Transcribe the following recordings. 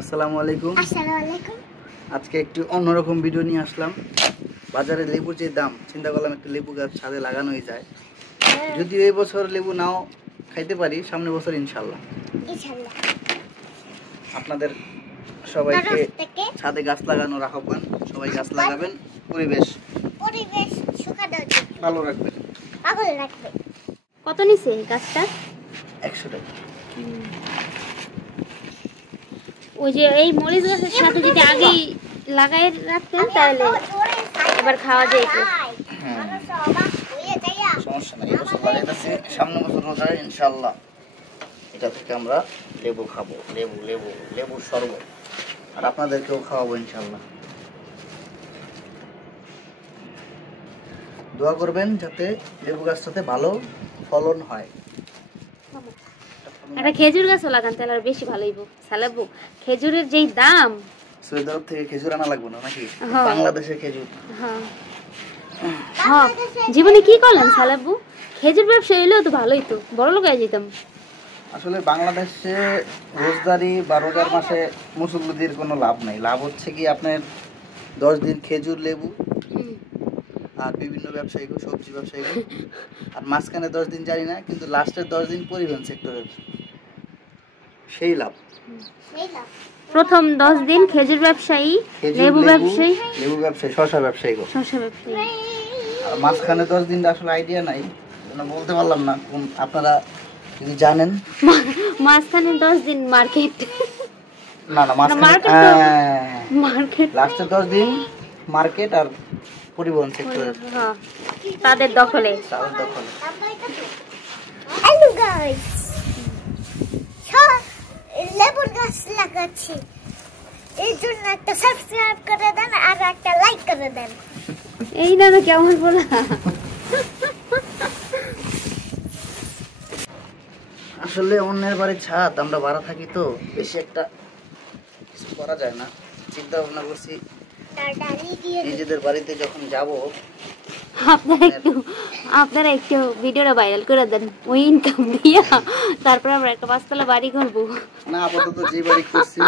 আসসালামু আলাইকুম। আসসালামু আলাইকুম। আজকে একটু অন্যরকম ভিডিও নিয়ে আসলাম। বাজারে লেবুর যে দাম, চিন্তা করলাম একটা লেবু গাছ ছাদে লাগানোই যায়। যদিও এই বছর লেবু নাও খাইতে পারি, সামনের বছর ইনশাল্লাহ। আপনাদের সবাইকে ছাদে গাছ লাগানোর আহ্বান। সবাই গাছ লাগাবেন, পরিবেশ ভালো রাখবেন। কত নিছে গাছটা? 100 টাকা। ওই যে এই মরিচ গাছের সাথে যদি আগেই লাগাই রাখতেন তাহলে এবার খাওয়া যেত। সমস্যা নাই, এবছর লাগাইতেছি, সামনের বছর রোজায় ইনশাল্লাহ এটা থেকে আমরা লেবু খাবো। লেবুর শরবত, আর আপনাদেরকেও খাওয়াবো ইনশাল্লাহ। দোয়া করবেন যাতে লেবু গাছটাতে ভালো ফলন হয়। একটা খেজুর গাছও লাগান তাহলে আর বেশি ভালো হইব। সালাবু খেজুরের যেই দাম, সৌদি আরব থেকে খেজুর আনা লাগবে না নাকি? বাংলাদেশের খেজুর। হ্যাঁ, জীবনে কি করলেন সালাবু? খেজুর ব্যবসা হইলেও তো ভালোই, তো বড় লোক হয়ে যেতাম। আসলে বাংলাদেশে রোজদারি বা রোজার মাসে মুসল্লিদের কোনো লাভ নাই। লাভ হচ্ছে কি আপনার 10 দিন খেজুর, লেবু আর বিভিন্ন ব্যবসায়ী, সবজি ব্যবসায়ী, আর মাঝখানে 10 দিন জানি না, কিন্তু লাস্টের 10 দিন পরিবহন সেক্টরের সেই লাভ। প্রথম 10 দিন খেজুর ব্যবসায়ী, লেবু ব্যবসায়ী, শসা ব্যবসায়ী, আর মাঝখানে 10 দিন আসলে আইডিয়া নাই, বলতে পারলাম না। আপনারা যদি জানেন, মাঝখানে 10 দিন মার্কেট, না মার্কেট লাস্টের 10 দিন মার্কেট আর পরিবহন সেক্টরের তাদের দখলে। হ্যালো গাইস, লেবুর গাছ লাগাচ্ছি, এই জন্য একটা সাবস্ক্রাইব করে দেন আর একটা লাইক করে দেন। এই না কেমন বলা। আসলে অন্যের বাড়ির ছাদ, আমরা ভাড়া থাকি তো বেশি একটা কিছু করা যায় না। চিন্তা ভাবনা করছি নিজেদের বাড়িতে যখন যাব, আপনারা একটু ভিডিওটা ভাইরাল করে দেন, ওই ইনকাম দিয়া তারপর আমরা একটা 5 তলা বাড়ি করবো। না, আপাতত যে বাড়ি করছি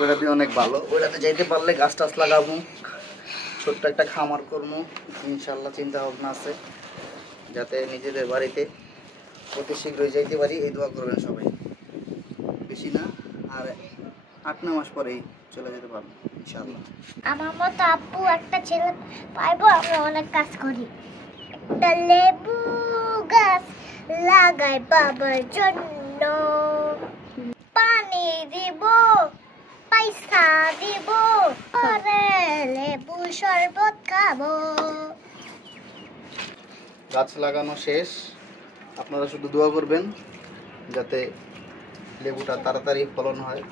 ওটাতে অনেক ভালো। ওটাতে যাইতে পারলে গাছ টাছ লাগাবো, ছোট্ট একটা খামার করবো ইনশাল্লাহ। চিন্তা ভাবনা আছে যাতে নিজেদের বাড়িতে অতি শীঘ্রই যাইতে পারি। এই দোয়া করবেন সবাই। বেশি না, আর 8-9 মাস পরেই চলে যেতে পারবো ইনশাল্লাহ। আমার মতো আপু একটা ছেলে পাইবো, আমরা অনেক কাজ করি। একটা লেবু গাছ লাগাই বাবার জন্য, পানি দিব, পয়সা দিব, পরে লেবু শরবত খাবো। গাছ লাগানো শেষ, আপনারা শুধু দোয়া করবেন যাতে লেবুটা তাড়াতাড়ি ফলন হয়।